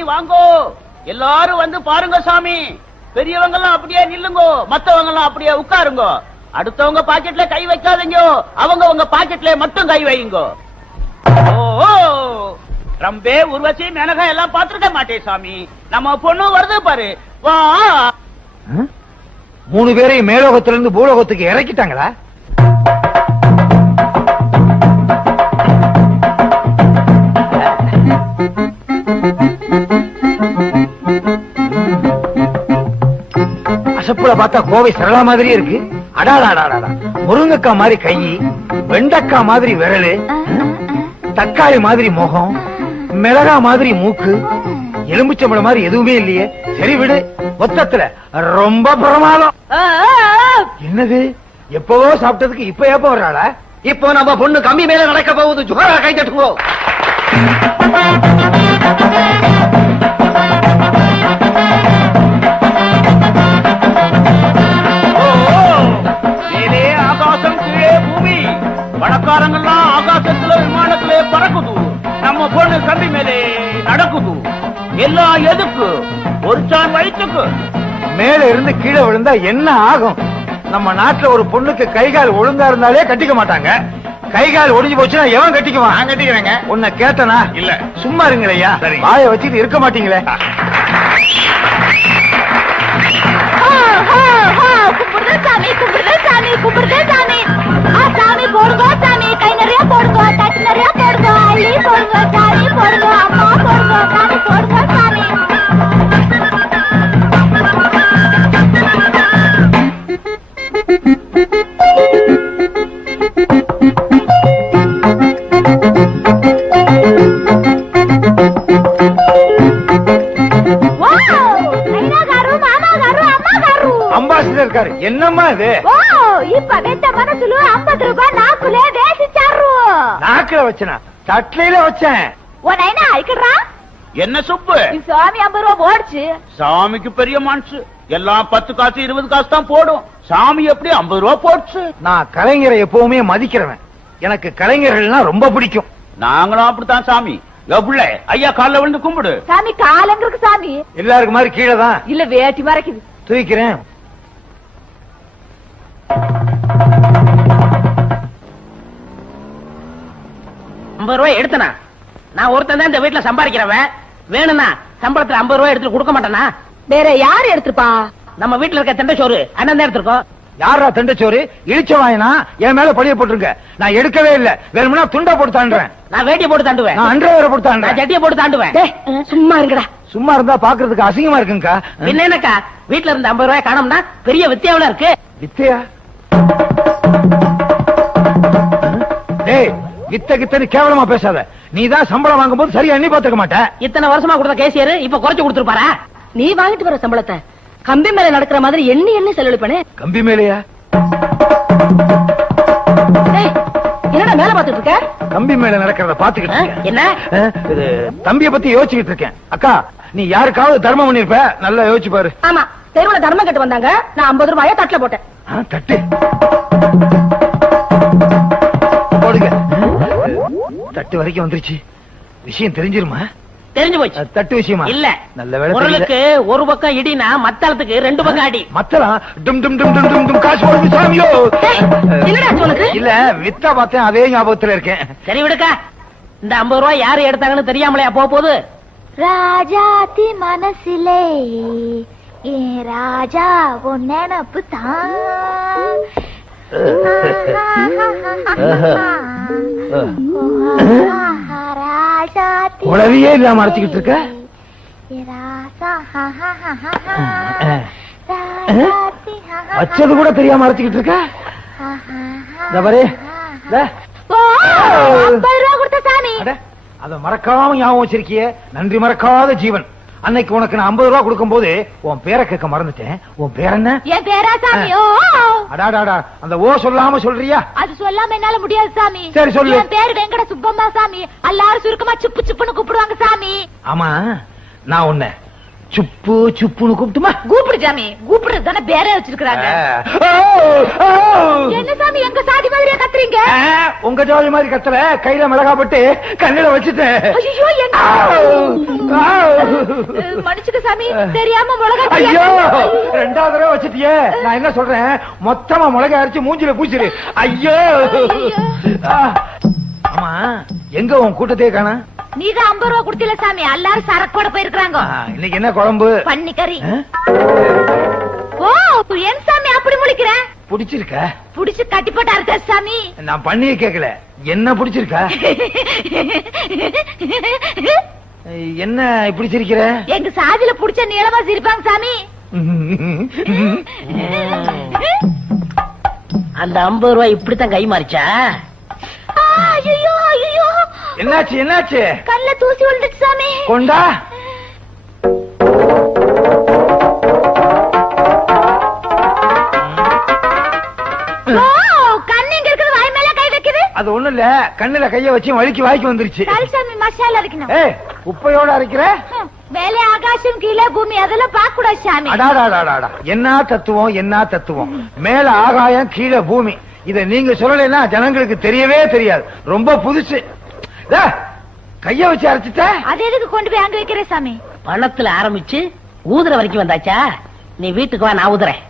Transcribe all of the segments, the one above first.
வாங்கோ, எல்லாரும் வந்து பாருங்க சாமி. பெரியவங்க எல்லாம் அப்படியே நில்லுங்கோ, மத்தவங்க எல்லாம் அப்படியே உட்காருங்க. அடுத்தவங்க பாக்கெட்ல கை வைக்காதீங்க, அவங்க உங்க பாக்கெட்ல மட்டும் கை வைங்க. ஓ ரம்பே உருவசி மேனகா எல்லாம் பாத்துருக்க மாட்டேன் சாமி. நம்ம பொண்ணு வருது பாரு. வா. 3 பேரையும் மேலோகத்திலிருந்து பூலோகத்துக்கு இறக்கிட்டாங்களா? அசப்புல பார்த்தா கோவை சரளா மாதிரி இருக்கு. அடாடாடாடா, முருங்கக்காய் மாதிரி கை, வெண்டக்காய் மாதிரி விரலு, தக்காளி மாதிரி முகம், மிளகா மாதிரி மூக்கு, எலும்புச்சம்பளம் மாதிரி எதுவுமே இல்லையே. சரி விடு, மொத்தத்துல ரொம்ப பிரமாதம். என்னது, எப்பவோ சாப்பிட்டதுக்கு இப்ப எப்ப வர்றாளா? இப்போ நம்ம பொண்ணு கம்பி மேல நடக்க போகுது. ஜுகரா கை தட்டுங்கோ. மேலே ஆகாசம், கீழே பூமி. பணக்காரங்கெல்லாம் ஆகாசத்துல விமானத்திலே பறக்குது. நம்ம பொண்ணு கம்பி மேலே நடக்குது. எல்லாம் எதுக்கு? ஒரு சான் வயிற்றுக்கு. மேல இருந்து கீழே விழுந்தா என்ன ஆகும்? நம்ம நாட்டுல ஒரு பொண்ணுக்கு கைகால் ஒழுங்கா இருந்தாலே கட்டிக்க மாட்டாங்க. கைகால் ஒடிஞ்சு போச்சுன்னா எவன் கட்டிக்குவான்? நான் கட்டிக்கிறேங்க. உன்னை கேட்டனா? இல்ல. சும்மா இருங்களையா, சரி. வாயை வச்சுட்டு இருக்க மாட்டீங்களே. கும்பிடுதே சாமி, கும்பிடுதே சாமி, கும்பிடுதே சாமி. சாமி போடுங்க சாமி, கை நிறைய போடுங்க, தட்டு நிறைய போடுங்க, அள்ளி போடுங்க, சாமி போடுங்க, அம்மா போடுங்க, சாமி போடுங்க சாமி. அம்பாசிடர் இருக்காரு. என்னம்மா இது? இப்ப வெட்ட மனசுல 50 ரூபாய் நாக்குலே வேசிச்சாரு. நாக்குல வச்சனா? தட்லையில வச்சேன். உன்னைனா ஐக்கறா? என்ன சுப்பு? சாமி 50 ரூபாய் போடுச்சு. சாமிக்கு பெரிய மனசு. எல்லாம் 10 காசு 20 காசு தான் போடும். சாமி எப்படி 50 ரூபாய் போடுச்சு? நான் கலைஞரை எப்பவுமே மதிக்கிறவன். எனக்கு கலைஞர்கள்னா ரொம்ப பிடிக்கும். நாங்களும் அப்படித்தான் சாமி. எவ்வளவு ஐயா கால்ல விழுந்து கும்பிடு. சாமி காலங்களுக்கு சாமி. எல்லாருக்கும் மாதிரி கீழே தான். இல்ல வேட்டி மறைக்குது. தூக்கிறேன். ரூபாய் எடுத்தனா? நான் ஒருத்தன் தான் இந்த வீட்டுல சம்பாதிக்கிறவன். வேணும்னா சம்பளத்துல 50 ரூபாய் எடுத்து கொடுக்க மாட்டேனா? வேற யாரு எடுத்துப்பா? நம்ம வீட்டுல இருக்க தெண்டை சோறு அண்ணன் தான் எடுத்திருக்கோம். யாரா தண்டச்சோறு? இழிச்ச வாயினா என் மேல பழிய போட்டுருங்க. நான் எடுக்கவே இல்ல. வேணும்னா துண்டா போட்டு தாண்டுறேன். நான் வேட்டியை போட்டு தாண்டுவேன். நான் அண்டர்வேரை போட்டு நான் தாண்டுறேன். ஜட்டியை போட்டு தாண்டுவேன். சும்மா இருக்கடா. சும்மா இருந்தா பாக்குறதுக்கு அசிங்கமா இருக்குங்கக்கா. பின்ன என்னக்கா, வீட்டுல இருந்த 50 ரூபாய் காணோம்னா பெரிய வித்தியாவில இருக்கு. வித்தையா? டேய், வித்த கித்தன்னு கேவலமா பேசாத. நீதான் சம்பளம் வாங்கும் போது சரியா எண்ணி பாத்துக்க மாட்டேன். இத்தனை வருஷமா கொடுத்த கேசியர் இப்ப குறைச்சு கொடுத்துருப்பாரா? நீ வாங்கிட்டு வர சம்பளத்தை கம்பி மேல நடக்கிற மாதிரி எண்ணி செலவழிப்பனே. கம்பி மேலையா? என்னடா மேல பாத்துட்டு இருக்க? கம்பி மேல நடக்கிறத பாத்துக்கிட்டு இருக்கேன். என்ன? இது தம்பிய பத்தி யோசிச்சுக்கிட்டு இருக்கேன். அக்கா, நீ யாருக்காவது தர்மம் பண்ணிருப்ப. நல்லா யோசிச்சு பாரு. ஆமா, தெருவுல தர்மம் கட்டு வந்தாங்க. நான் 50 ரூபாய தட்டுல போட்டேன். தட்டு போடுங்க. தட்டு வரைக்கும் வந்துருச்சு. விஷயம் தெரிஞ்சிருமா? தெரிஞ்சு போச்சு. தட்டு விஷயமா? இல்ல. நல்ல வேலை. பொருளுக்கு ஒரு பக்கம் இடினா மத்தளத்துக்கு 2 பக்கம் அடி. மத்தளம் டும் டும் டும் டும் டும் டும் காசு போடுது சாமியோ. என்னடா உனக்கு? இல்ல, வித்தா பார்த்தேன், அதே ஞாபகத்துல இருக்கேன். சரி விடுக்கா. இந்த 50 ரூபாய் யாரு எடுத்தாங்கன்னு தெரியாமலையா போகுது? ராஜாத்தி மனசிலே ஏ ராஜா உன் நினப்பு தான். உளவியே இல்லாம அரைச்சுக்கிட்டு இருக்க. வச்சது கூட தெரியாம அரைச்சுக்கிட்டு இருக்க. அத மறக்காம ஞாபகம் வச்சிருக்கிய. நன்றி மறக்காத ஜீவன். அன்னைக்கு உனக்கு நான் 50 ரூபாய் கொடுக்கும் போது உன் பேரை கேட்க மறந்துட்டேன். உன் பேர் என்ன? என் பேரா சாமி? அடாடாடா, அந்த ஓ சொல்லாம சொல்றியா? அது சொல்லாம என்னால முடியாது சாமி. சரி சொல்லு. என் பேர் வெங்கட சுப்பம்மா சாமி. எல்லாரும் சுருக்கமா சிப்பு சிப்புன்னு கூப்பிடுவாங்க சாமி. ஆமா, நான் உன்னை சுப்பு சுப்புன்னு கூப்பிட்டுமா? கூப்பிடு சாமி, கூப்பிடுறது தானே பேரே வச்சிருக்காங்க. என்ன சாமி எங்க சாதி மாதிரியா கத்துறீங்க? உங்க ஜாதி மாதிரி கத்தல, கையில மிளகா போட்டு கண்ணில வச்சுட்டேன். ஐயோ என்ன மன்னிச்சுக்க சாமி, தெரியாம மிளகா. ஐயோ, ரெண்டாவது தடவை வச்சிட்டியே. நான் என்ன சொல்றேன், மொத்தமா மிளகா அரைச்சு மூஞ்சில பூச்சிரு. ஐயோ. ஆமா, எங்க உன் கூட்டத்தையே காணா? நீதான் 50 ரூபா கொடுத்தில சாமி, எல்லாரும் சரக்கோட போயிருக்காங்க. இன்னைக்கு என்ன குழம்பு? பன்னிக்கறி. ஓ, ஏன் சாமி அப்படி முழிக்கிற? பிடிச்சிருக்க? புடிச்சு கட்டி போட்டு அறுத்த சாமி. நான் பண்ணியே கேக்கல, என்ன பிடிச்சிருக்கா? என்ன இப்படி சிரிக்கிற? எங்க சாதியில புடிச்ச நீளமா சிரிப்பாங்க சாமி. அந்த 50 ரூபாய் இப்படித்தான் கை மாறிச்சா? ஐயோ ஐயோ, என்னாச்சு என்னாச்சு? கல்ல தூசி விழுந்துச்சு சாமி. கொண்டா. கண்ணிங்க இருக்குது, வாய் மேல கை வைக்குது. அது ஒண்ணு இல்ல, கண்ணுல கைய வச்சு வலிக்கு வாய்க்கு வந்துருச்சு. சாமி மசாலா அரைக்கணும். ஏய், உப்பையோட அரைக்கிற? மேலே ஆகாசம் கீழே பூமி, அதெல்லாம் பார்க்க கூடாது சாமி. அடாடாடாடா, என்ன தத்துவம் என்ன தத்துவம். மேல ஆகாயம் கீழே பூமி, இத நீங்க சொல்லலைன்னா ஜனங்களுக்கு தெரியவே தெரியாது. ரொம்ப புதுசு. கைய வச்சு அரைச்சிட்ட? அது எதுக்கு கொண்டு போய் அங்க வைக்கிற சாமி? பணத்துல ஆரம்பிச்சு ஊதுற வரைக்கும் வந்தாச்சா? நீ வீட்டுக்கு வா, நான் ஊதுறேன்.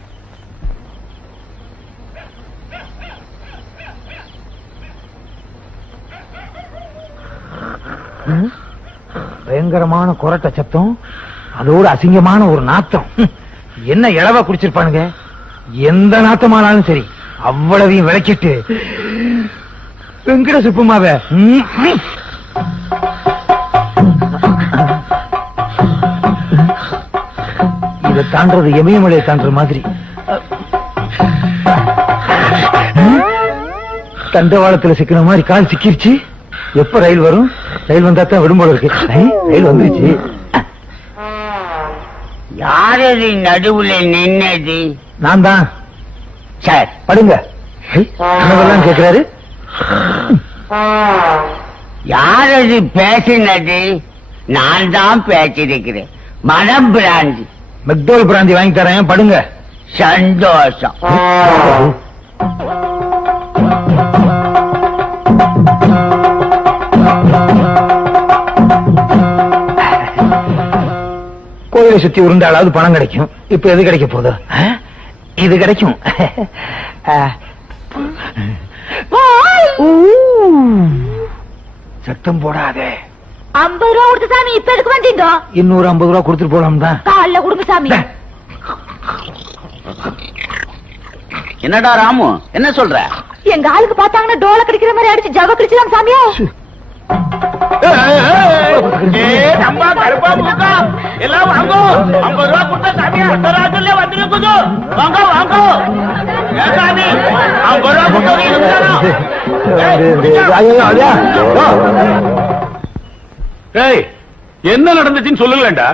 பயங்கரமான கொரட்ட சத்தம், அதோட அசிங்கமான ஒரு நாத்தம். என்ன இளவா குடிச்சிருப்பானுங்க. எந்த நாத்தமானாலும் சரி, அவ்வளவையும் விளக்கிட்டு வெங்கட சுப்புமாவ இதை தாண்டது எமயமலையை தாண்டற மாதிரி. தண்டவாளத்துல சிக்கின மாதிரி கால் சிக்கிருச்சு. எப்ப ரயில் வரும்? ரயில் வந்தா தான் விடும் போல இருக்கு. ரயில் வந்துருச்சு. யாரது நடுவுல நின்னது? நான் தான் சார். படுங்க. என்னவெல்லாம் கேட்கிறாரு? யாரது பேசினது? நான் தான் பேசிருக்கிறேன். மனம் பிராந்தி. மெக்டோல் பிராந்தி வாங்கி தரேன், படுங்க. சந்தோஷம். கோயிலை சுத்தி உருண்டாலாவது பணம் கிடைக்கும். இப்ப எது கிடைக்க போகுது? இது கிடைக்கும். சத்தம் போடாதே. 50 ரூபா கொடுத்து சாமி, இப்ப எதுக்கு வந்தீங்க? இன்னொரு 50 ரூபா கொடுத்துட்டு போலாம் தான். காலைல கொடுங்க சாமி. என்னடா ராமு, என்ன சொல்ற? எங்க ஆளுக்கு பார்த்தாங்கன்னா டோல கடிக்கிற மாதிரி அடிச்சு ஜவ கடிச்சுதான் சாமியா. எல்லாம் வாங்க, 50 ரூபா கொடுத்தா சாமியா ராத்திரில வந்துருக்குது. வாங்க வாங்க. 50 ரூபா கொடுத்தா என்ன நடந்துச்சுன்னு சொல்லுங்களேன்டா.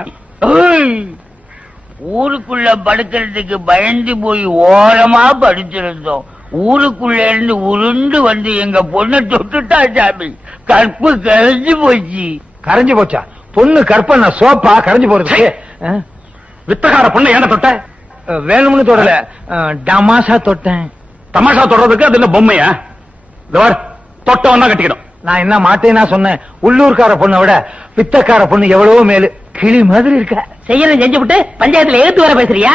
ஊருக்குள்ள படுக்கிறதுக்கு பயந்து போய் ஓரமா படுத்திருந்தோம். ஊருக்குள்ள இருந்து உருண்டு வந்து எங்க பொண்ணை தொட்டுட்டா சாமி. கற்பு கரைஞ்சு போச்சு. கரைஞ்சு போச்சா? பொண்ணு கற்பனை சோப்பா கரைஞ்சு போறது? வித்தகார பொண்ணு ஏன தொட்ட? வேணும்னு தொடல, டமாஷா தொட்டேன். தமாஷா தொடறதுக்கு அது என்ன பொம்மையா? தொட்டவன் தான் கட்டிக்கணும். நான் என்ன மாட்டேன்னா சொன்னேன். உள்ளூர்கார பொண்ணை விட பித்தக்கார பொண்ணு எவ்வளவோ மேலு. கிளி மாதிரி இருக்க. செய்யறது செஞ்சு விட்டு பஞ்சாயத்துல எழுத்து வர பேசுறியா?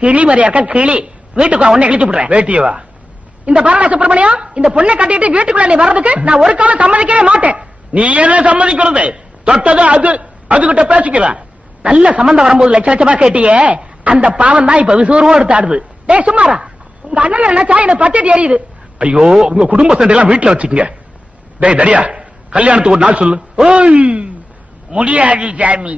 கிளி மாதிரியா இருக்க கிளி. வீட்டுக்கு உன்னை கிழிச்சு விடுறேன். வேட்டியவா? இந்த பாருங்க சுப்பிரமணியம், இந்த பொண்ணை கட்டிட்டு வீட்டுக்குள்ள நீ வர்றதுக்கு நான் ஒரு காலம் சம்மதிக்கவே மாட்டேன். நீ என்ன சம்மதிக்கிறது? தொட்டது அது, அதுகிட்ட பேசிக்கிறேன். நல்ல சம்பந்தம் வரும்போது லட்ச லட்சமா கேட்டியே, அந்த பாவம் தான் இப்ப விசுவரமா எடுத்து ஆடுது. டேய் சும்மாரா, உங்க அண்ணன் நினைச்சா எனக்கு பச்சை எரியுது. ஐயோ, உங்க குடும்ப சண்டை எல்லாம் வீட்டுல வச்சுக்கங்க. டேய் தடியா, கல்யாணத்துக்கு ஒரு நாள் சொல்லு. முடியாது சாமி.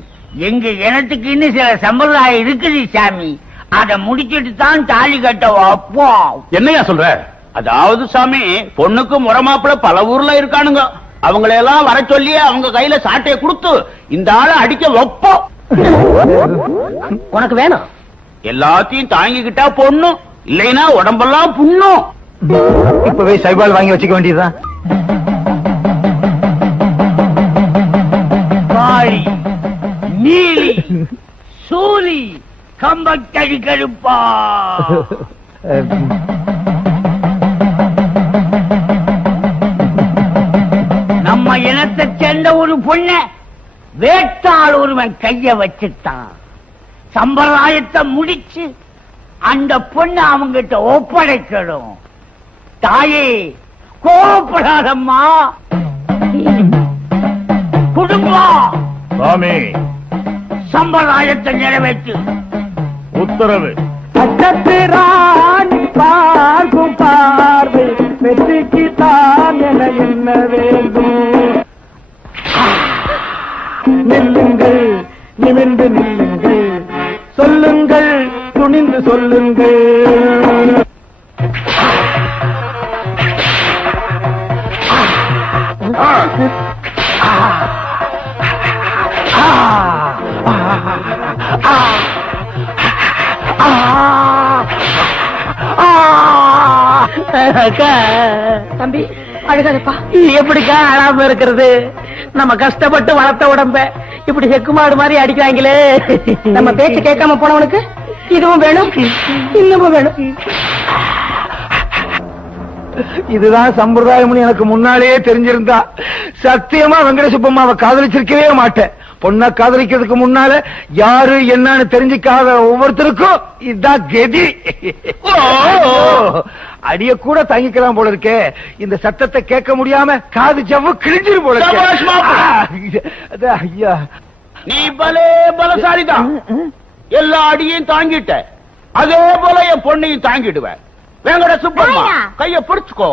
எங்க இனத்துக்கு இன்னும் சில சம்பிரதாயம் இருக்குது சாமி. அத முடிச்சிட்டு தான் தாலி கட்ட வைப்போம். என்னையா சொல்ற? அதாவது சாமி, பொண்ணுக்கு முறமாப்பிள்ள பல ஊர்ல இருக்கானுங்க. அவங்களையெல்லாம் வர சொல்லி அவங்க கையில சாட்டையை கொடுத்து இந்த ஆளை அடிக்க வைப்போம். உனக்கு வேணும்? எல்லாத்தையும் தாங்கிக்கிட்டா பொண்ணு, இல்லைன்னா உடம்பெல்லாம் புண்ணும். இப்பவே சைபால் வாங்கி வச்சுக்க வேண்டியதுதான். காளி, நீலி, சூரி கம்பக்கழி கருப்பா. நம்ம இனத்தை சேர்ந்த ஒரு பொண்ண வேட்டாள் ஒருவன் கைய வச்சுட்டான். சம்பிரதாயத்தை முடிச்சு அந்த பொண்ணு அவங்கிட்ட ஒப்படைக்கணும். தாயே கோபப்படாதம்மா. குடும்பம் சாமி சம்பிரதாயத்தை நிறைவேற்று. உத்தரவு. ராணி பார்க்கும் பார்வை வெற்றிக்கு தான் என என்ன வேண்டும். நில்லுங்கள், நிமிர்ந்து நில்லுங்கள், சொல்லுங்கள், துணிந்து சொல்லுங்கள். தம்பி அழுகாதப்பா. எப்படிக்கா அழாம இருக்கிறது? நம்ம கஷ்டப்பட்டு வளர்த்த உடம்ப இப்படி செக்குமாடு மாதிரி அடிக்கிறாங்களே. நம்ம பேச்சு கேட்காம போனவனுக்கு இதுவும் வேணும், இன்னமும் வேணும். இதுதான் சம்பிரதாயம்னு எனக்கு முன்னாலேயே தெரிஞ்சிருந்தா சத்தியமா வெங்கட சுப்பம்மாவை காதலிச்சிருக்கவே மாட்டேன். பொண்ணை காதலிக்கிறதுக்கு முன்னால யாரு என்னன்னு தெரிஞ்சுக்காத ஒவ்வொருத்தருக்கும் இதுதான் கதி. அடிய கூட தாங்கிக்கலாம் போல இருக்கே. இந்த சத்தத்தை கேட்க முடியாம காது ஜவ்வு கிழிஞ்சிரு போல இருக்கு. ஐயா, நீ பலே பலசாலிதான். எல்லா அடியையும் தாங்கிட்ட. அதே போல என் பொண்ணையும் தாங்கிடுவேன். வெங்கட சுப்பம்மா கைய பிடிச்சுக்கோ.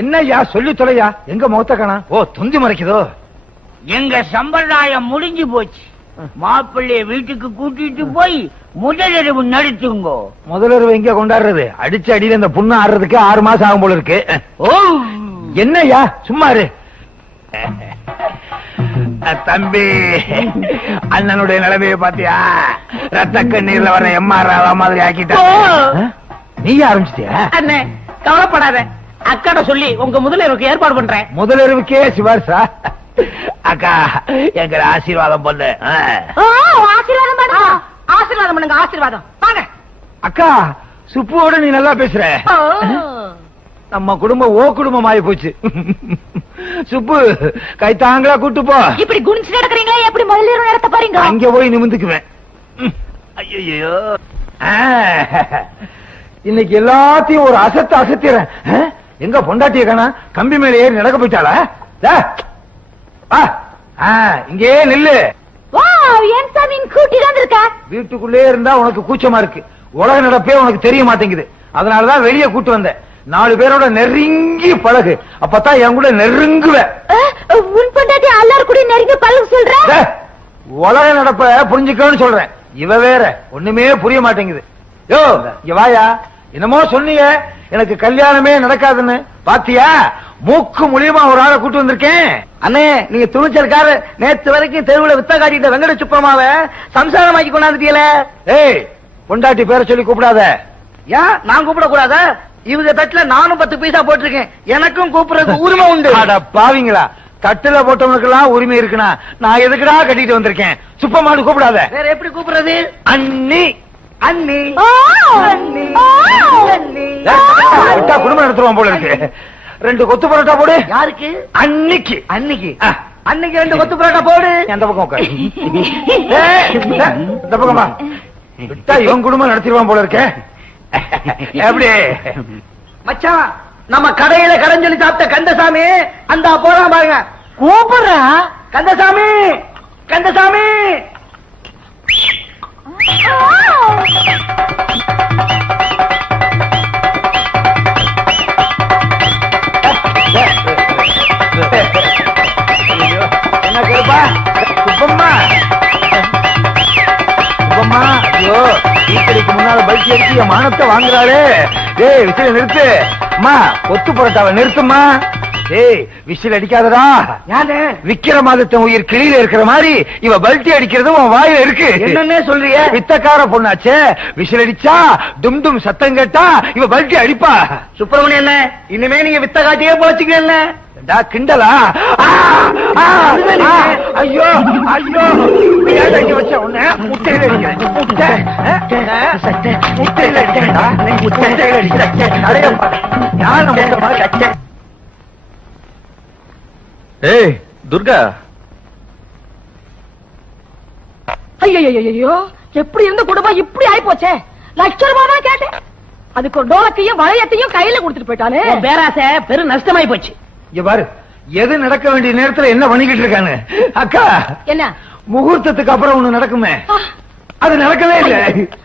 என்னய்யா சொல்லி தொலையா? எங்க முகத்த காணா? ஓ, தொந்தி மறைக்குதோ? எங்க சம்பிரதாயம் முடிஞ்சு போச்சு. மாப்பிள்ளைய வீட்டுக்கு கூட்டிட்டு போய் முதலிரவு நடத்துங்கோ. முதலிரவு எங்க கொண்டாடுறது? அடிச்சு அடியில இந்த புண்ணு ஆடுறதுக்கு 6 மாசம் ஆகும் போல இருக்கு. ஓ, என்னய்யா சும்மா இரு. தம்பி, அண்ணனுடைய நிலைமையை பாத்தியா? ரத்த கண்ணீர்ல வர எம்ஆர் மாதிரி ஆக்கிட்டா. நீ ஆரம்பிச்சிட்டியா? அண்ணே கவலைப்படாத, அக்காட சொல்லி உங்க முதலிரவுக்கு ஏற்பாடு பண்றேன். முதலிரவுக்கே சிவார்சா? அக்கா, எங்க ஆசீர்வாதம் பண்ணு. ஆசீர்வாதம் பண்ணுங்க, ஆசீர்வாதம் பண்ணுங்க, ஆசீர்வாதம் வாங்க. அக்கா, சுப்புவோட நீ நல்லா பேசுற. நம்ம குடும்பம் ஓ குடும்பம் ஆயி போச்சு. சுப்பு, கைத்தாங்களா கூட்டு போ. இப்படி குனிச்சு நடக்கிறீங்களா? எப்படி முதலிரவு நடத்த போறீங்க? அங்க போய் நிமிந்துக்குவேன். ஐயோ, இன்னைக்கு எல்லாத்தையும் ஒரு அசத்து அசத்திறேன். எங்க பொண்டாட்டிய காணா? கம்பி மேல ஏறி நடக்க போயிட்டாளா? இங்கே நில்லு. ஏன் சார் நீ கூட்டிட்டு வந்திருக்க? வீட்டுக்குள்ளே இருந்தா உனக்கு கூச்சமா இருக்கு. உலக நடப்பே உனக்கு தெரிய மாட்டேங்குது. அதனாலதான் வெளியே கூட்டு வந்தேன். 4 பேரோட நெருங்கி பழகு, அப்பதான் என் கூட நெருங்குவ. உன் பொண்டாட்டி எல்லாரும் கூட நெருங்கி பழகு சொல்ற? உலக நடப்ப புரிஞ்சுக்கணும்னு சொல்றேன். இவ வேற ஒண்ணுமே புரிய மாட்டேங்குது. யோ, இங்க வாயா. என்னமோ சொன்னீங்க எனக்கு கல்யாணமே நடக்காதுன்னு. பாத்தியா, மூக்கு மூலியமா ஒரு ஆளை கூட்டு வந்திருக்கேன். அண்ணே, நீங்க துணிச்சல்கார. நேத்து வரைக்கும் தெருவுல வித்த காட்டிட்ட வெங்கட சுப்பமாவ சம்சாரமாக்கி கொண்டாந்துட்டீல. ஏய், பொண்டாட்டி பேரை சொல்லி கூப்பிடாத. ஏன் நான் கூப்பிட கூடாதா? இவங்க தட்டுல நானும் 10 பைசா போட்டிருக்கேன். எனக்கும் கூப்பிடுறதுக்கு உரிமை உண்டு. அட பாவிங்களா, தட்டுல போட்டவனுக்கு எல்லாம் உரிமை இருக்குனா நான் எதுக்குடா கட்டிட்டு வந்திருக்கேன்? சுப்பமானு கூப்பிடாத. வேற எப்படி கூப்பிடுறது? அண்ணி. அண்ணி அண்ணி. விட்டா குடும்பம் நடத்துவான் போல இருக்கு. 2 கொத்து பரோட்டா போடு. யாருக்கு? அன்னிக்கு. அன்னைக்கு அன்னைக்கு 2 கொத்து பரோட்டா போடு. அந்த பக்கம் உட்காரு. இந்த பக்கம் வா. விட்டா இவன் குடும்பம் நடத்திடுவான் போல இருக்க. எப்படி மச்சான், நம்ம கடையில கடன் சொல்லி சாப்பிட்ட கந்தசாமி அந்த போறான் பாருங்க. கூப்பிடுறா. கந்தசாமி, கந்தசாமி. என்ன கேப்பா? சுப்பம்மா, சுப்பம்மா, ஐயோ, வீட்டுக்கு முன்னால பல்கி அடிச்சு என் மானத்தை வாங்குறாளே. டேய், விசில நிறுத்து. அம்மா, கொத்து பரோட்டாவை நிறுத்துமா. டேய், விசில் அடிக்காதடா. யாரு? விக்கிரமாதித்தன் உயிர் கிளியில இருக்கிற மாதிரி இவ பல்டி அடிக்கிறது உன் வாயில இருக்கு. என்னன்னே சொல்றிய? வித்தக்கார பொண்ணாச்சே, விசில் அடிச்சா டும் டும் சத்தம் கேட்டா இவ பல்டி அடிப்பா. சுப்பிரமணியன், இனிமே நீங்க வித்த காட்டியே போச்சுக்கல. கிண்டலா? ஐயோ ஐயோ ஏன் வச்ச உன்ன முட்டையில அடிக்கிறேன். முட்டையில அடிக்கிறேன்டா. முட்டையில அடிக்கிறேன். யார் முட்டை மாதிரி? ஏய் துர்கா, ஐயோ எப்படி இருந்த குடும்பம் இப்படி ஆயி போச்சே. லட்சம் ரூபாய் தான் கேட்டேன், அதுக்கு ஒரு டோலக்கையும் வளையத்தையும் கையில கொடுத்துட்டு போயிட்டானே. பேராசை பெரும் நஷ்டமாயி போச்சு. இங்க பாரு, எது நடக்க வேண்டிய நேரத்துல என்ன பண்ணிக்கிட்டு இருக்கானு. அக்கா, என்ன முகூர்த்தத்துக்கு அப்புறம் ஒண்ணு நடக்குமே, அது நடக்கவே இல்ல.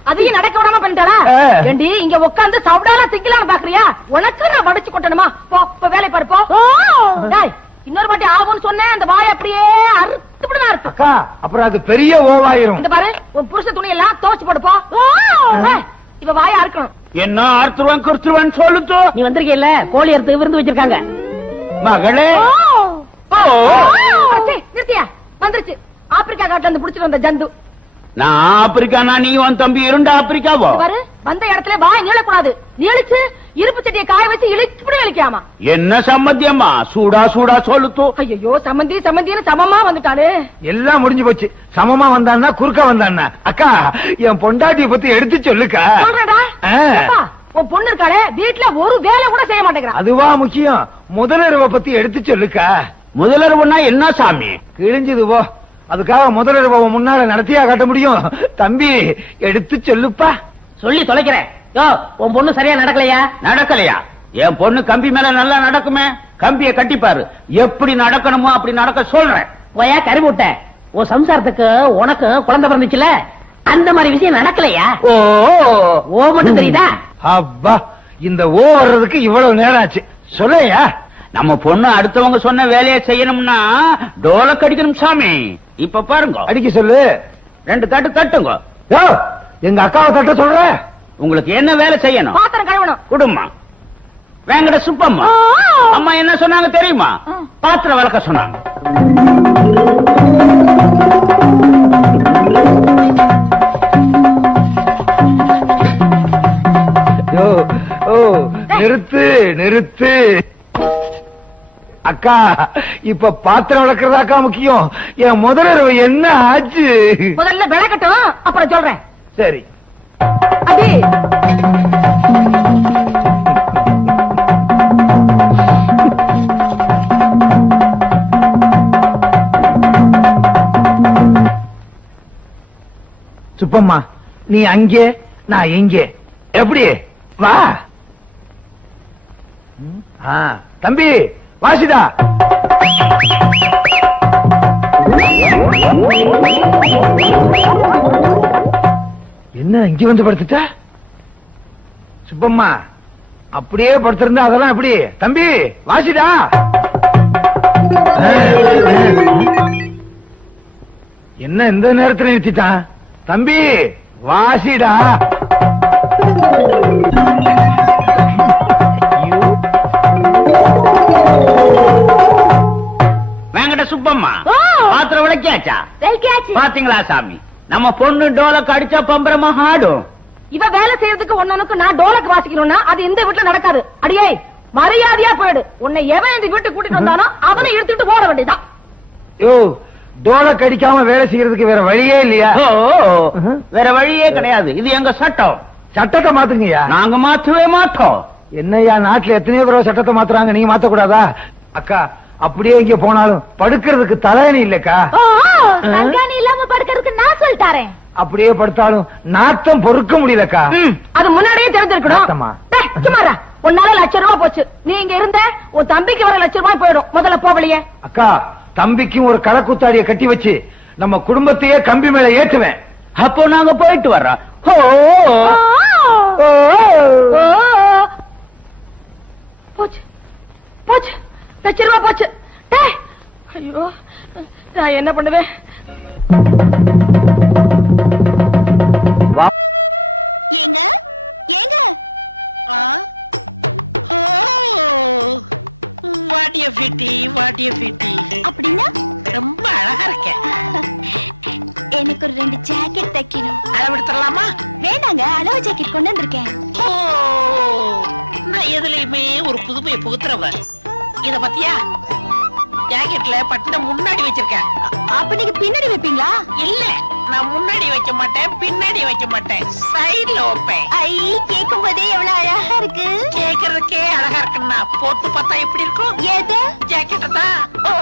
அதையும் நடக்க விடாம பண்ணிட்டாளா? ஏண்டி இங்க உட்கார்ந்து சவுடால திங்கலான்னு பாக்குறியா? உனக்கு நான் வடிச்சு கொட்டணுமா? போ வேலை பாரு போ. இன்னொரு வாட்டி ஆகும்னு சொன்னேன், அந்த வாய் அப்படியே அறுத்துப்படா இருக்கு. அக்கா, அப்புறம் அது பெரிய ஓவாயிரும். இந்த பாரு, உன் புருஷ துணி எல்லாம் துவைச்சு போடு போ. இவ வாயை அறுக்கணும். என்ன அறுத்துருவன் குறுத்துருவன் சொல்லுத்து. நீ வந்திருக்கீல்ல, கோழி அறுத்து விருந்து வச்சிருக்காங்க. மகளே நிறுத்தியா? வந்துருச்சு ஆப்பிரிக்கா காட்டுல இருந்து புடிச்சிட்டு வந்த ஜந்து. நான் ஆப்பிரிக்கானா நீ உன் தம்பி இரண்டு ஆப்பிரிக்காவோ? பாரு, வந்த இடத்துல வாய் நீளக்கூடாது. நீளிச்சு இருப்பு சட்டியை காய வச்சு இழுச்சுப்படி இழுக்காமா. என்ன சம்மந்தியம்மா? சூடா சூடா சொல்லுத்து. ஐயோ சம்மந்தி சம்மந்தின்னு சமமா வந்துட்டாளே. எல்லாம் முடிஞ்சு போச்சு. சமமா வந்தான்னா குறுக்க வந்தான்னா? அக்கா, என் பொண்டாட்டிய பத்தி எடுத்து சொல்லுக்கா. சொல்றடா. உன் பொண்ணு இருக்காளே, வீட்டுல ஒரு வேலை கூட செய்ய மாட்டேங்கிறா. அதுவா முக்கியம்? முதலிரவ பத்தி எடுத்து சொல்லுக்கா. முதலிரவுன்னா என்ன சாமி? கிழிஞ்சது போ. அதுக்காக முதலிரவ முன்னால நடத்தியா காட்ட முடியும்? தம்பி எடுத்து சொல்லுப்பா. சொல்லி தொலைக்கிறேன். யோ, உன் பொண்ணு சரியா நடக்கலையா? நடக்கலையா? என் பொண்ணு கம்பி மேல நல்லா நடக்குமே. கம்பியை கட்டிப்பாரு, எப்படி நடக்கணுமோ அப்படி நடக்க சொல்றேன். போயா கருமுட்ட. உன் சம்சாரத்துக்கு உனக்கு குழந்தை பிறந்துச்சுல, அந்த மாதிரி விஷயம் நடக்கலையா? ஓ ஓ மட்டும் தெரியுதா? அப்பா, இந்த ஓ வர்றதுக்கு இவ்வளவு நேரம் ஆச்சு. சொல்லையா? நம்ம பொண்ணு அடுத்தவங்க சொன்ன வேலையை செய்யணும்னா டோலக் அடிக்கணும் சாமி. இப்ப பாருங்க, அடிக்க சொல்லு. 2 தட்டு தட்டுங்க. யோ, எங்க அக்காவை தட்ட சொல்ற? உங்களுக்கு என்ன வேலை செய்யணும்? பாத்திரம் கழுவணும். குடும்பம் வேங்கட சுப்பம்மா அம்மா என்ன சொன்னாங்க தெரியுமா? பாத்திரம் விளக்க சொன்னாங்க. நிறுத்து நிறுத்து. அக்கா, இப்ப பாத்திரம் விளக்குறதாக்கா முக்கியம். என் முதலிரவு என்ன ஆச்சு? முதல்ல விளக்கட்டும், அப்புறம் சொல்றேன். சரி. அடி சுப்பம்மா, நீ அங்கே நான் இங்கே. எப்படி? வா. தம்பி வாசிதா. என்ன இங்க வந்து படுத்துட்ட? சுப்பம்மா, அப்படியே படுத்திருந்தா அதெல்லாம் எப்படி? தம்பி வாசிடா. என்ன இந்த நேரத்தில் நிறுத்திட்டான்? தம்பி வாசிடா. வேங்கட சுப்பம்மா, பாத்திரம் விளக்கியாச்சா? வெல்கியாச்சு. பாத்தீங்களா சாமி, நம்ம பொண்ணு டோலக் அடிச்சா பம்பரமா ஆடும். இவ வேலை செய்யறதுக்கு ஒன்னனுக்கு நான் டோலக் வாசிக்கணும்னா அது இந்த வீட்டுல நடக்காது. அடியே மரியாதையா போயிடு. உன்னை எவன் இந்த வீட்டுக்கு கூட்டிட்டு வந்தானோ அவனை இழுத்துட்டு போட வேண்டியதான். யோ, டோலக் அடிக்காம வேலை செய்யறதுக்கு வேற வழியே இல்லையா? வேற வழியே கிடையாது. இது எங்க சட்டம். சட்டத்தை மாத்துங்கய்யா. நாங்க மாத்தவே மாட்டோம். என்னையா, நாட்டுல எத்தனையோ தடவை சட்டத்தை மாத்துறாங்க, நீங்க மாத்த கூடாதா? அக்கா, அப்படியே இங்க போனாலும் படுக்கிறதுக்கு தலையணி இல்லக்கா. தலகாணி இல்லாம படுக்கிறதுக்கு நான் சொல்லிட்டாரேன். அப்படியே படுத்தாலும் நாத்தம் பொறுக்க முடியலக்கா. அது முன்னாடியே தெரிஞ்சிருக்கணும். நாத்தமா? சும்மாரா, உன்னால ₹1,00,000 போச்சு. நீ இங்க இருந்த உன் தம்பிக்கு வர ₹1,00,000 போயிடும். முதல்ல போவலையே. அக்கா, தம்பிக்கும் ஒரு களக்குத்தாடியை கட்டி வச்சு நம்ம குடும்பத்தையே கம்பி மேல ஏற்றுவேன். அப்போ நாங்க போயிட்டு வர்றோம். போச்சு போச்சு, ₹1,00,000 போச்சு. ஐயோ, நான் என்ன பண்ணுவேன்? ஏங்க ஏங்க, வாட்டிய பிட்டி அப்படின்னா ரொம்ப அழகா இருக்க. எனக்கு ஒரு 2 ஜாக்கெட் தைக்கணும். அளவெடுத்துடலாமா? வேண்டாங்க, அளவு ஜாக்கெட் கொண்டு வந்திருக்கேன். நான் எதுலயுமே ஒரு புதுமையை புகுத்துறவ. இத பத்தியா? ஜாக்கெட்ல பட்டனை முன்னாடி வச்சிருக்கேன். அப்ப நீங்க பின்னாடி வைப்பீங்களா? இல்ல, நான் முன்னாடி வைக்க மாட்டேன், பின்னாடி வைக்க மாட்டேன், சைடுல வைப்பேன். ஐ, கேட்கும் போதே எவ்வளவு அழகா இருக்கு. கேக்குறதுக்கே அழகா இருக்குன்னா போட்டு பார்த்தா எப்படி இருக்கும்? எது? ஜாக்கெட்ட தான். ஓ,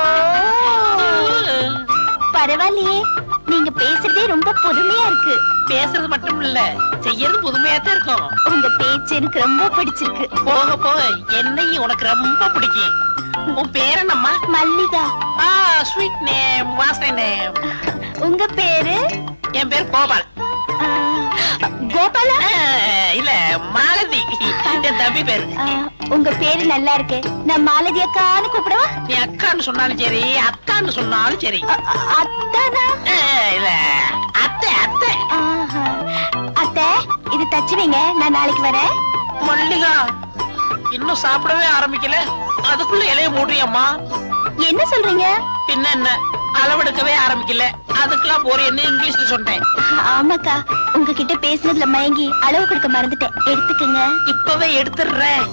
பரவாயில்லையே, நீங்க பேசுறதே ரொம்ப புதுமையா இருக்கு. பேசுறது மட்டும் இல்ல, செய்யறது புதுமையா தான் இருக்கும். உங்க பேச்சு எனக்கு ரொம்ப பிடிச்சிருக்கு. போக போக என்னையும் உனக்கு ரொம்ப பிடிக்கும். உன் பேர் என்னம்மா? மல்லிகா. ஸ்வீட் நேம், வாசனை நேம். உங்க பேரு? என் பேர் கோபால். கோபாலா? இல்ல, மாலதி என் தம்பி பேரு. உங்க பேரு நல்லா இருக்கு. நான் மாலதி அக்கான்னு கூப்பிடவா? நீ அக்கான்னு சொன்னாலும் சரி, அத்தான்னு சொன்னாலும் சரி. அத்தானா? இல்ல, அத்தை அத்தை. அத்தை, இது தச்சு வைங்க, நான் நாளைக்கு வரேன். மல்லிகா, இன்னும் சாப்பிடவே ஆரம்பிக்கல, அதுக்குள்ள இலைய மூடுறியம்மா. என்ன சொல்றீங்க? பின்ன என்ன, அளவெடுக்கவே ஆரம்பிக்கல, அதுக்கெல்லாம் போறேன்னு இங்கிலீஷ்ல சொன்னேன். ஆமாக்கா, உங்ககிட்ட பேசுனதுல மயங்கி அளவு கொடுக்க மறந்துட்டேன். எடுத்துக்கங்க. இப்பவே எடுத்துடுறேன்.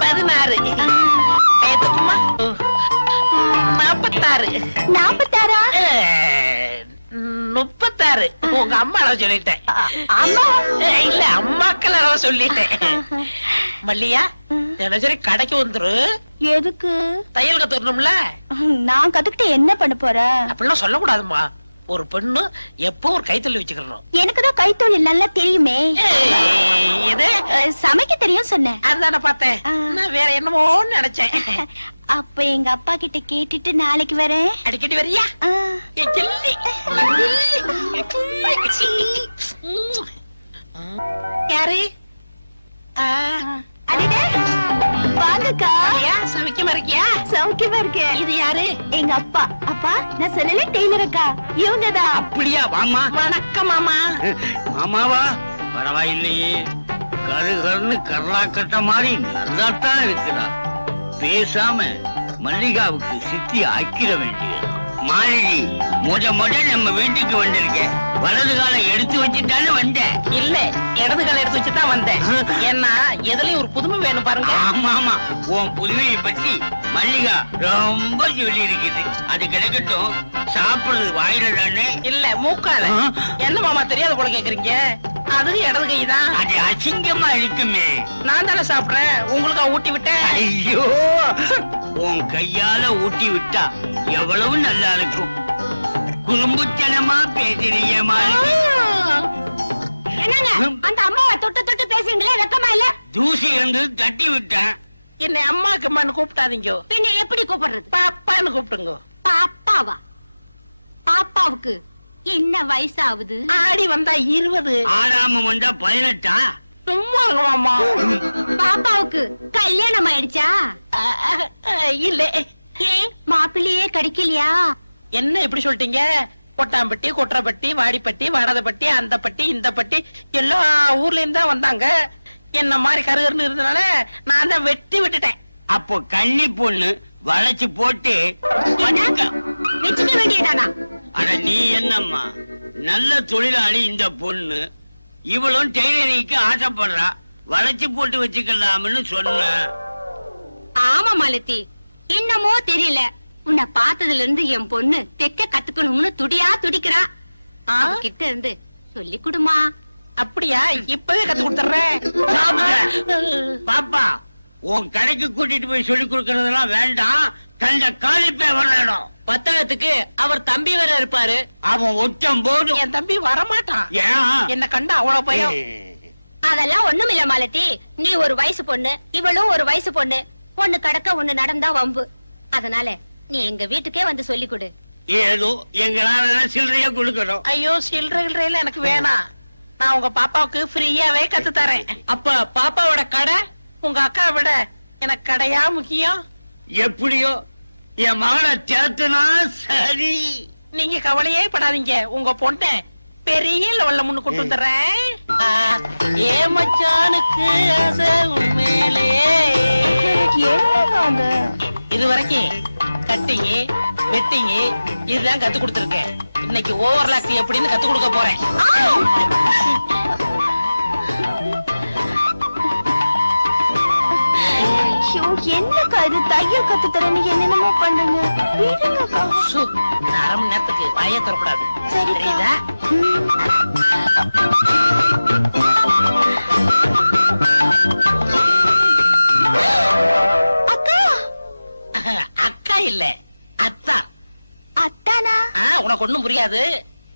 16 ஏத்துக்குமா? 46 46? 36. உங்க அம்மா அளவு சொல்லிட்டேன். அம்மா? இல்ல, அம்மாக்கள் அளவு சொல்லிட்டேன். மல்லியா, தினசரி கடைக்கு வந்துரு. எதுக்கு? தையல் கத்துக்கணும்ல. நான் கத்துக்கிட்டு என்ன பண்ண போறேன்? அப்படிலாம் சொல்லக்கூடாதுமா. ஒரு பெண்ணு எப்போ ஒரு கைத்தொழில் வச்சுக்கணும். எனக்குதான் கைத்தொழில் நல்லா தெரியுமே. எது? சமைக்க தெரியும் சொன்னேன். அதுதானே பார்த்தேன். நான் வேற என்னமோ நினைச்சேன். அப்ப எங்க அப்பா கிட்ட கேட்டுட்டு நாளைக்கு வரேன். அடிக்கடி வரியா? என் செல்லி. யாரு? அடடே, வாங்கக்கா. சமைக்கமா இருக்கியா? சௌக்கியமா இருக்கேன். இது யாரு? எங்க அப்பா. அப்பா, நான் சொல்லல, டெய்லர் அக்கா. இவங்கதான். அப்படியா? வாமா. வணக்கம் மாமா. மாமாவா? பரவாயில்லையே, கருகருன்னு கர்லா கட்ட மாதிரி நல்லாத்தான் இருக்கிறா. பேசாம மல்லிகாவுக்கு சித்தி ஆக்கிட வேண்டியது. மாலினி, முத நம்ம வீட்டுக்கு வந்திருக்கேன். வலது காலை எடுத்து வச்சுட்டான்னு வந்தேன். இல்ல, இடது கால எடுத்து வச்சுதான் வந்தேன். ஏன்னா எதுலயும் ஒரு புதுமை வேணும் பாருங்க. ஆமா ஆமா, உன் புதுமையை பத்தி மல்லிகா ரொம்ப சொல்லி இருக்குது. அது கிடைக்கட்டும், சாப்பிடுறது வாயில தானே? இல்ல, மூக்கால. என்ன மாமா தெரியாத போல கேக்குறீங்க? அது இடது கை தான். அது அசிங்கமா இருக்குமே. நான் தானே சாப்பிடுறேன், உங்களுக்கு ஊட்டி விட்டேன். ஐயோ, உன் கையால ஊட்டி விட்டா எவ்வளவு நல்லா இருக்கும். குறும்புத்தனமா பேசுறீங்க மாலினி. என்னங்க அந்த அம்மாவை தொட்டு தொட்டு பேசுறீங்களே, வெக்கமா இல்ல? தூசி இருந்து தட்டி விட்டேன். என்னை அம்மாக்கு அம்மான்னு கூப்பிட்டாதீங்க. பின்ன எப்படி கூப்பிடுறது? பாப்பான்னு கூப்பிடுங்க. பாப்பாவா? பாப்பாவுக்கு என்ன வயசாகுது? ஆடி வந்தா 20. ஆடாம வந்தா 18. சும்மா இருங்க மாமா. பாப்பாவுக்கு கல்யாணம் ஆயிடுச்சா? இல்ல. ஏன் மாப்பிள்ளையே கிடைக்கலையா? என்ன இப்படி சொல்லிட்டீங்க? கொட்டாம்பட்டி, கொட்டரப்பட்டி, வாடிப்பட்டி, வாடாதப்பட்டி, அந்த பட்டி, இந்த பட்டி, எல்லா ஊர்ல இருந்து தான் வந்தாங்க. என்ன மாதிரி கருகருன்னு இருந்தனால நான் தான் வெட்டி விட்டுட்டேன். அப்போ கன்னி பொண்ணு வளைச்சு போட்டு வச்சுக்க வேண்டியதானா? அட நீ என்னம்மா, நல்ல தொழிலாளி இந்த பொண்ணு. இவளும் டெய்லரிங்க்கு ஆசைப்படுறா, வளைச்சு போட்டு வச்சுக்கலாம்னு சொன்ன. ஆமா மாலதி, என்னமோ தெரியல, உன்னை பார்த்ததுல இருந்து என் பொண்ணு தெக்க கத்துக்கணும்னு துடியா துடிக்கிறா. கிட்ட இருந்து சொல்லி கொடுமா. அப்படியா? இப்பவே கத்து கொடுத்துறேன். பாப்பா, உன் கடைக்கு கூட்டிட்டு போய் சொல்லி கொடுக்கறதெல்லாம் வேண்டாம். கண்ட காலிப்பே வரணும். பத்தாயிரத்துக்கு அவர் தம்பி வேற இருப்பாரு. அவன் ஒச்சம் போதும். என் தம்பி வரமாட்டான். ஏன்? என்ன கண்டா அவ்வளவு பயம். அதெல்லாம் ஒண்ணும் இல்ல மாலதி, நீ ஒரு வயசு பொண்ணு, இவளும் ஒரு வயசு பொண்ணு. ஒண்ணு கடக்க ஒண்ணு நடந்தா வம்பு. அதனால நீ எங்க வீட்டுக்கே வந்து சொல்லி கொடு. ஏதோ எங்களால சில்லறையா கொடுக்கணும். ஐயோ, சில்லறையில எனக்கு வேணாம். நான் உங்க பாப்பாவுக்கு ஃப்ரீயாவே கத்து தரேன். அப்ப பாப்பாவோட கடை உங்க அக்கா விட எனக்கு கடையா முக்கியம்? எப்படியோ என் மகனை சேர்த்துனா சரி. நீங்க கவலையே படாதீங்க, உங்க பொண்ணை பெரிய லெவல்ல முன்னு கொண்டு வந்துடுறேன். ஏ மச்சானுக்கு ஆசை உண்மையிலே. இது வரைக்கும் கட்டிங்க வெட்டிங்க இதுதான் கத்து கொடுத்துருக்கேன். இன்னைக்கு ஓவர்லாக் எப்படின்னு கத்து கொடுக்க போறேன். ஐயோ என்னக்கா இது தையல் கத்து தரேன்னு என்னென்னமோ பண்ணுங்க விடுங்கக்கா. சு, நான் அரை மணி நேரத்துக்கு வாயே தரக்கூடாது. சரிக்கா. தெரியுதா? அக்கா அக்கா இல்ல, அத்தா. அத்தானா? உனக்கு ஒண்ணும் புரியாது.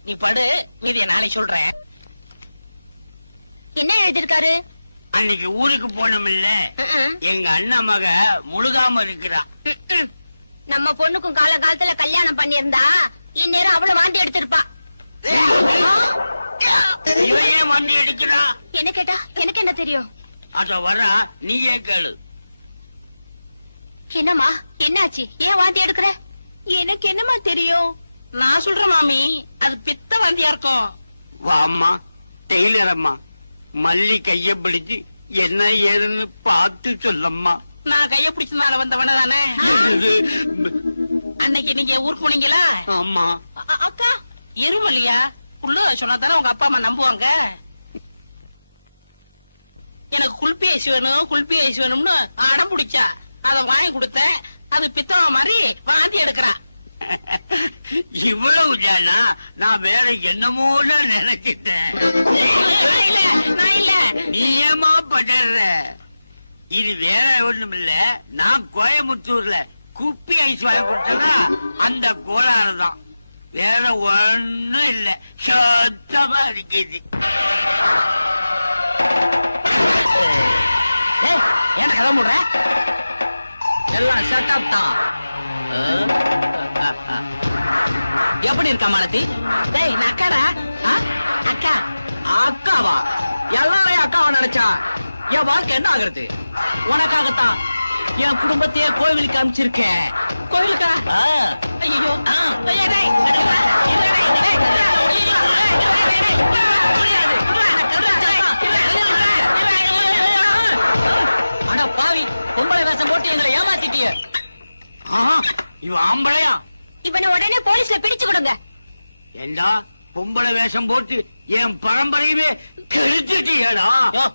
நீ படு, மீதிய நாளைக்கு சொல்றேன். என்ன எழுதிருக்காரு? அன்னைக்கு ஊருக்கு போனோம்ல, எங்க அண்ணா மக முழுகாம இருக்கிறா. நம்ம பொண்ணுக்கும் காலகாலத்துல கல்யாணம் பண்ணியிருந்தா இந்நேரம் அவ்வளவு வாந்தி எடுத்திருப்பா. இவன் ஏன் வண்டி எடுக்கிறா? என்ன கேட்டா எனக்கு என்ன தெரியும்? அத வரா, நீயே கேளு. என்னம்மா என்னாச்சு? ஏன் வாந்தி எடுக்கிற? எனக்கு என்னமா தெரியும்? நான் சொல்றேன் மாமி, அது பித்த வாந்தியா இருக்கும். வாம்மா, டெய்லர் அம்மா, மல்லி கைய பிடிச்சு என்ன ஏதுன்னு பார்த்து சொல்லம்மா. நான் கைய பிடிச்சதால வந்தவன தானே. அன்னைக்கு நீங்க ஊருக்கு போனீங்களா? ஆமா. அக்கா எருமல்லையா புள்ள சொன்னா தானே உங்க அப்பா அம்மா நம்புவாங்க. எனக்கு குல்பி ஐஸ் வேணும், குல்பி ஐஸ் வேணும்னு அடம் பிடிச்சா. அத வாங்கி கொடுத்தேன். அது பித்தவ மாதிரி வாந்தி எடுக்கிறா. இவ்வளவு தானா? நான் வேற என்னமோல நினைச்சிட்டேன். நான் இல்ல. நீ ஏமா படுற? இது வேற ஒண்ணும் இல்ல, நான் கோயம்புத்தூர்ல குப்பி ஐஸ் வாங்கி கொடுத்தனா அந்த கோளாறு தான். வேற ஒண்ணும் இல்ல, சுத்தமா இருக்குது. ஏன் கதை முடுற? எல்லாம் செட்டப் தான். எப்படி இருக்கா மாலதி? டேய் நான் அக்காடா. அக்கா அக்காவா? எல்லாரையும் அக்காவா நினைச்சா என் வாழ்க்கை என்ன ஆகுறது? உனக்காகத்தான் என் குடும்பத்தையே கோவிலுக்கு அனுப்பிச்சிருக்கேன். கோவிலுக்கா? ஐயோ அட பாவி, பொம்பளை வேஷம் போட்டு எங்களை ஏமாத்திட்டிய. இவன் ஆம்பளையா? இவனை உடனே போலீஸ்ல பிடிச்சு கொடுங்க. ஏண்டா பொம்பளை வேஷம் போட்டு என் பரம்பரையுமே கெடுத்துட்டியடா?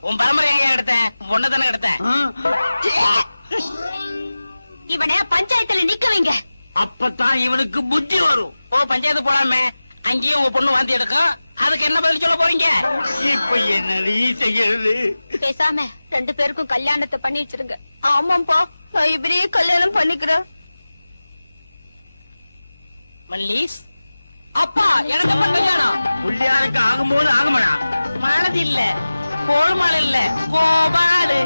உன் பரம்பரை எங்க எடுத்தேன்? பொண்ணை தானே எடுத்தேன். இவனை பஞ்சாயத்துல நிக்க வைங்க. அப்பதான் இவனுக்கு புத்தி வரும். பஞ்சாயத்து போலாமே, அங்கேயும் உங்க பொண்ணு வாந்தி எடுக்கும். அதுக்கு என்ன பதில் சொல்ல போறீங்க? இப்ப என்னடி செய்யறது? பேசாம 2 பேருக்கும் கல்யாணத்தை பண்ணி வச்சிருங்க. ஆமாப்பா, நான் இவரையே கல்யாணம் பண்ணிக்கிறேன். மல்லீஸ், அப்பா எனக்கு அப்ப கல்யாணம். புள்ளியாருக்கு ஆகும்போது ஆகுமடா. மாலதி இல்ல, கோல்மால் இல்ல, கோபாலு.